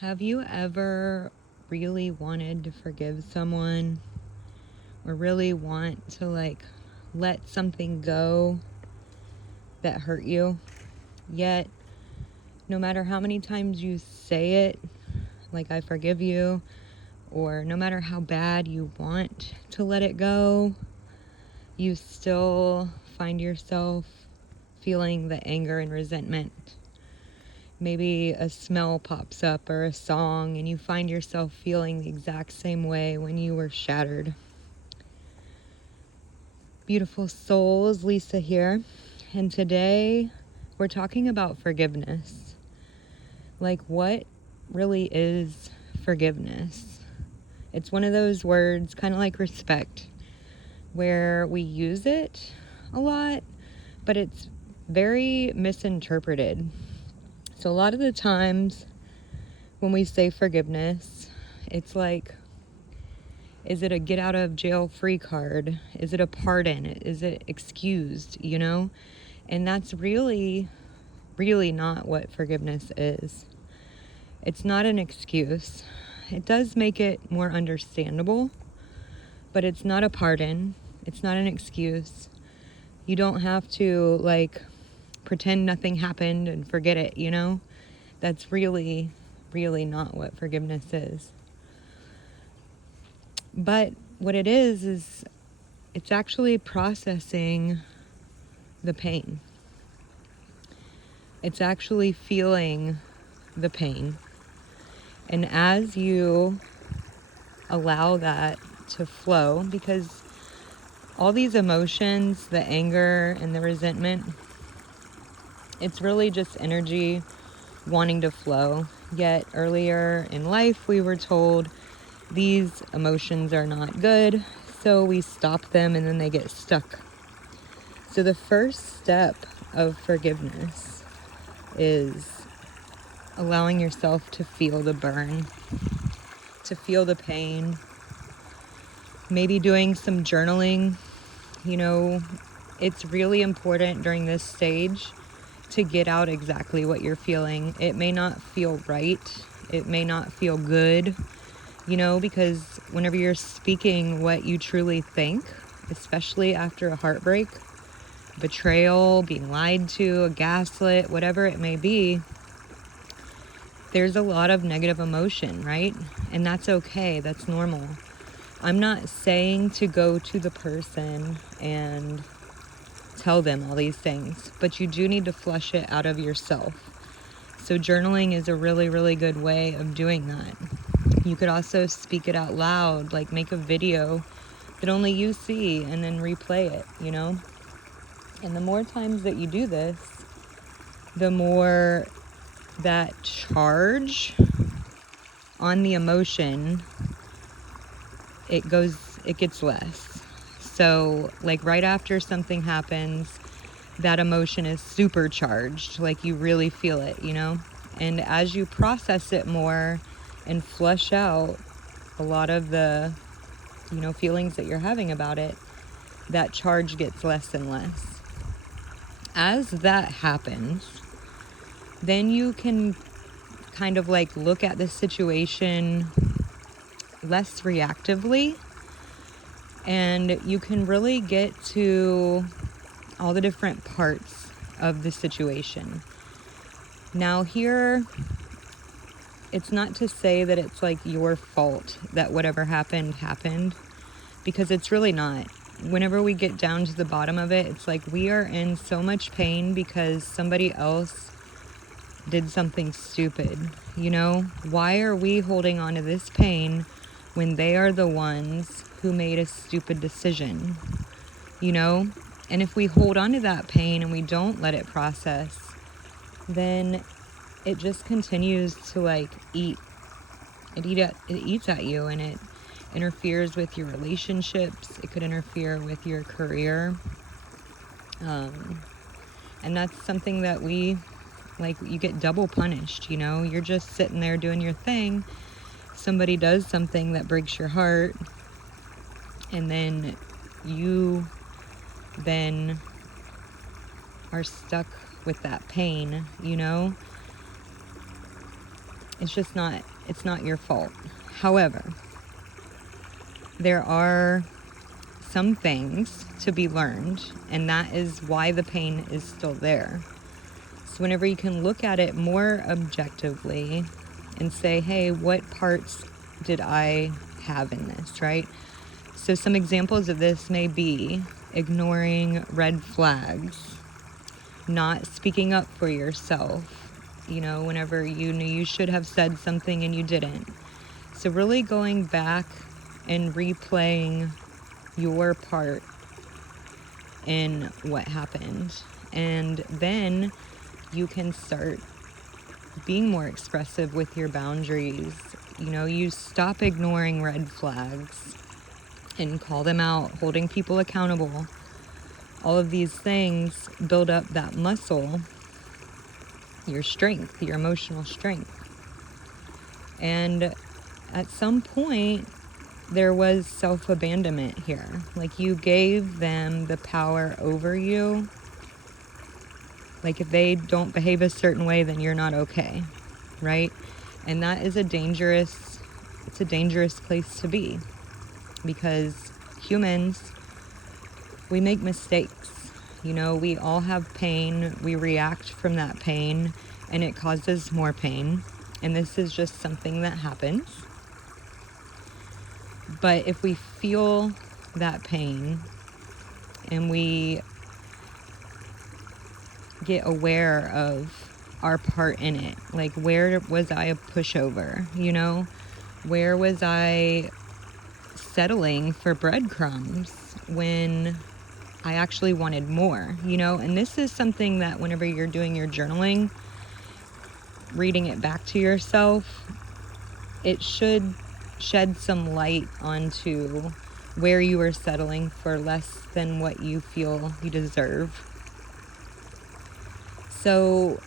Have you ever really wanted to forgive someone or really want to let something go that hurt you? Yet, no matter how many times you say it, like I forgive you, or no matter how bad you want to let it go, you still find yourself feeling the anger and resentment. Maybe a smell pops up or a song, and you find yourself feeling the exact same way when you were shattered. Beautiful souls, Lisa here. And today we're talking about forgiveness. Like, what really is forgiveness? It's one of those words, kind of like respect, where we use it a lot, but it's very misinterpreted. So a lot of the times when we say forgiveness, it's like, is it a get out of jail free card? Is it a pardon? Is it excused, And that's really, really not what forgiveness is. It's not an excuse. It does make it more understandable, but it's not a pardon. It's not an excuse. You don't have to pretend nothing happened and forget it. That's really, really not what forgiveness is. But what it is it's actually processing the pain. It's actually feeling the pain. And as you allow that to flow, because all these emotions, the anger and the resentment, it's really just energy wanting to flow. Yet earlier in life, we were told these emotions are not good, so we stop them and then they get stuck. So the first step of forgiveness is allowing yourself to feel the burn, to feel the pain, maybe doing some journaling. It's really important during this stage to get out exactly what you're feeling. It may not feel right. It may not feel good, because whenever you're speaking what you truly think, especially after a heartbreak, betrayal, being lied to, a gaslit, whatever it may be, there's a lot of negative emotion, right? And that's okay. That's normal. I'm not saying to go to the person and tell them all these things, but you do need to flush it out of yourself. So journaling is a really, really good way of doing that. You could also speak it out loud, like make a video that only you see and then replay it, And the more times that you do this, the more that charge on the emotion, it gets less. So right after something happens, that emotion is supercharged, like you really feel it, And as you process it more and flush out a lot of the, feelings that you're having about it, that charge gets less and less. As that happens, then you can kind of look at the situation less reactively, and you can really get to all the different parts of the situation. Now here, it's not to say that it's your fault that whatever happened, because it's really not. Whenever we get down to the bottom of it, it's we are in so much pain because somebody else did something stupid. Why are we holding on to this pain when they are the ones who made a stupid decision? And if we hold on to that pain and we don't let it process, then it just continues to eat. It eats at you, and it interferes with your relationships. It could interfere with your career. And that's something that you get double punished, You're just sitting there doing your thing. Somebody does something that breaks your heart, and then you then are stuck with that pain, it's not your fault. However, there are some things to be learned, and that is why the pain is still there. So whenever you can look at it more objectively and say, hey, what parts did I have in this, right? So some examples of this may be ignoring red flags, not speaking up for yourself, whenever you knew you should have said something and you didn't. So really going back and replaying your part in what happened. And then you can start being more expressive with your boundaries. You stop ignoring red flags and call them out, holding people accountable. All of these things build up that muscle, your strength, your emotional strength. And at some point, there was self-abandonment here. Like, you gave them the power over you. Like, if they don't behave a certain way, then you're not okay, right? And that is a dangerous place to be, because humans, we make mistakes. We all have pain. We react from that pain, and it causes more pain. And this is just something that happens. But if we feel that pain and we get aware of our part in it, like, where was I a pushover? Where was I settling for breadcrumbs when I actually wanted more? And this is something that whenever you're doing your journaling, reading it back to yourself, it should shed some light onto where you are settling for less than what you feel you deserve. So,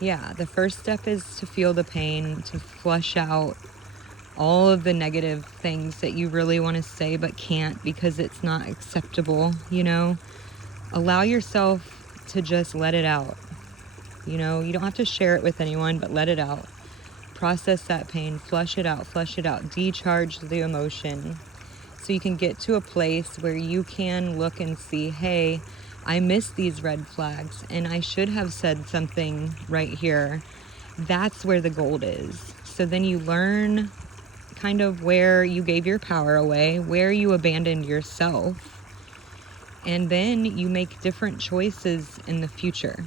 yeah, the first step is to feel the pain, to flush out all of the negative things that you really want to say but can't because it's not acceptable, Allow yourself to just let it out. You don't have to share it with anyone, but let it out. Process that pain, flush it out, decharge the emotion, so you can get to a place where you can look and see, hey, I missed these red flags and I should have said something right here. That's where the gold is. So then you learn kind of where you gave your power away, where you abandoned yourself, and then you make different choices in the future.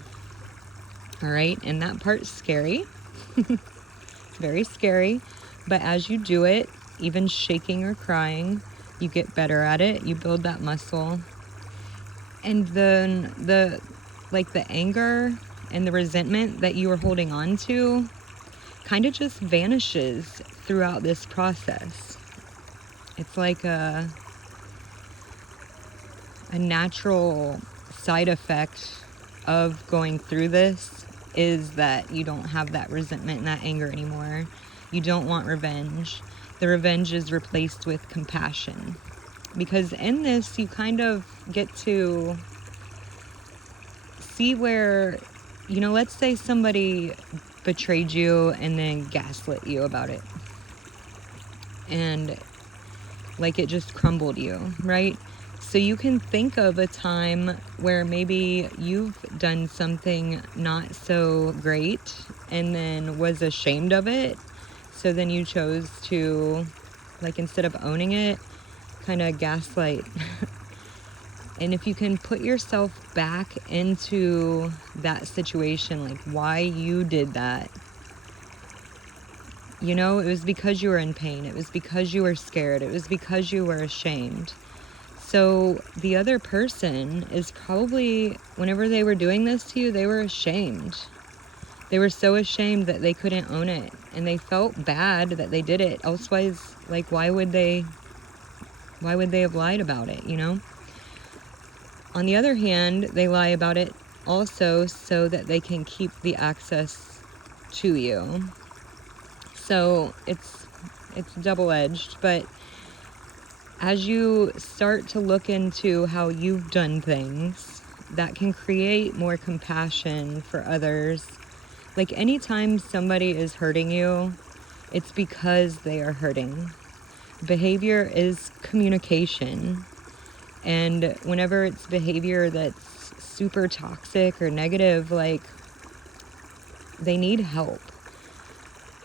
All right, and that part's scary. It's very scary, but as you do it, even shaking or crying, you get better at it. You build that muscle. And then the anger and the resentment that you were holding on to kind of just vanishes throughout this process. It's like a natural side effect of going through this is that you don't have that resentment and that anger anymore. You don't want revenge. The revenge is replaced with compassion. Because in this, you kind of get to see where, let's say somebody betrayed you and then gaslit you about it. And it just crumbled you, right? So you can think of a time where maybe you've done something not so great and then was ashamed of it. So then you chose to, instead of owning it, kind of gaslight. And if you can put yourself back into that situation, why you did that, it was because you were in pain. It was because you were scared. It was because you were ashamed. So the other person is probably, whenever they were doing this to you, they were ashamed. They were so ashamed that they couldn't own it. And they felt bad that they did it. Elsewise, why would they have lied about it, On the other hand, they lie about it also so that they can keep the access to you. So it's double-edged, but as you start to look into how you've done things, that can create more compassion for others Like, anytime somebody is hurting you, it's because they are hurting. Behavior is communication. And whenever it's behavior that's super toxic or negative, like, they need help.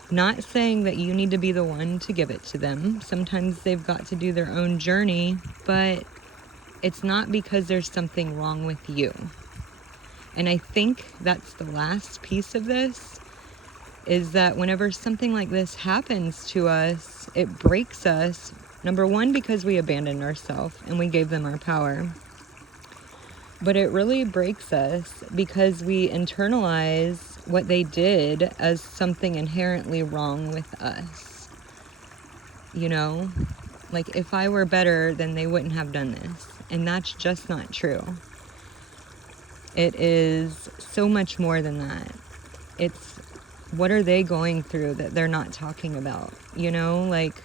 Not saying that you need to be the one to give it to them. Sometimes they've got to do their own journey, but it's not because there's something wrong with you. And I think that's the last piece of this, is that whenever something like this happens to us, it breaks us. Number one, because we abandoned ourselves and we gave them our power. But it really breaks us because we internalize what they did as something inherently wrong with us. You know? Like, if I were better, then they wouldn't have done this. And that's just not true. It is so much more than that. It's, what are they going through that they're not talking about? You know, like,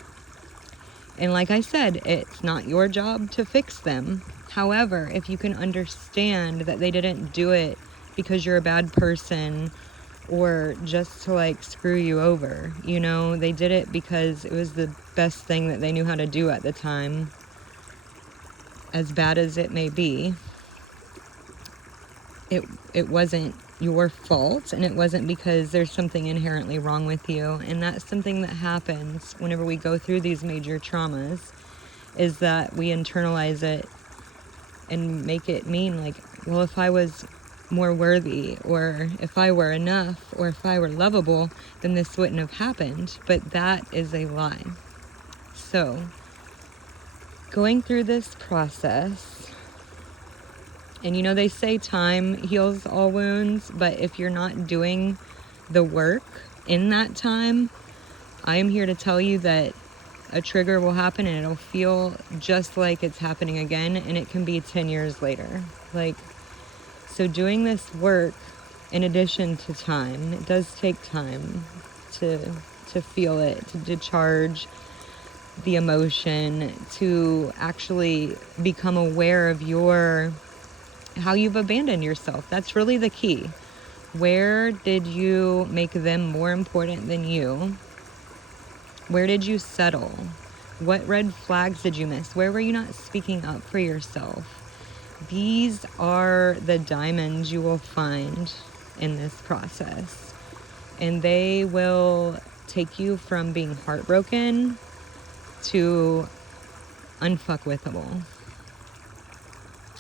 and like I said, it's not your job to fix them. However, if you can understand that they didn't do it because you're a bad person or just to, like, screw you over, you know, they did it because it was the best thing that they knew how to do at the time, as bad as it may be. It wasn't your fault, and it wasn't because there's something inherently wrong with you. And that's something that happens whenever we go through these major traumas, is that we internalize it and make it mean, like, well, if I was more worthy, or if I were enough, or if I were lovable, then this wouldn't have happened. But that is a lie. So, going through this process, and you know, they say time heals all wounds, but if you're not doing the work in that time, I am here to tell you that a trigger will happen and it'll feel just like it's happening again, and it can be 10 years later. Like, so doing this work, in addition to time, it does take time to feel it, to discharge the emotion, to actually become aware of how you've abandoned yourself. That's really the key. Where did you make them more important than you? Where did you settle? What red flags did you miss? Where were you not speaking up for yourself? These are the diamonds you will find in this process. And they will take you from being heartbroken to unfuckwithable.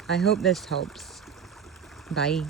I hope this helps. Bye.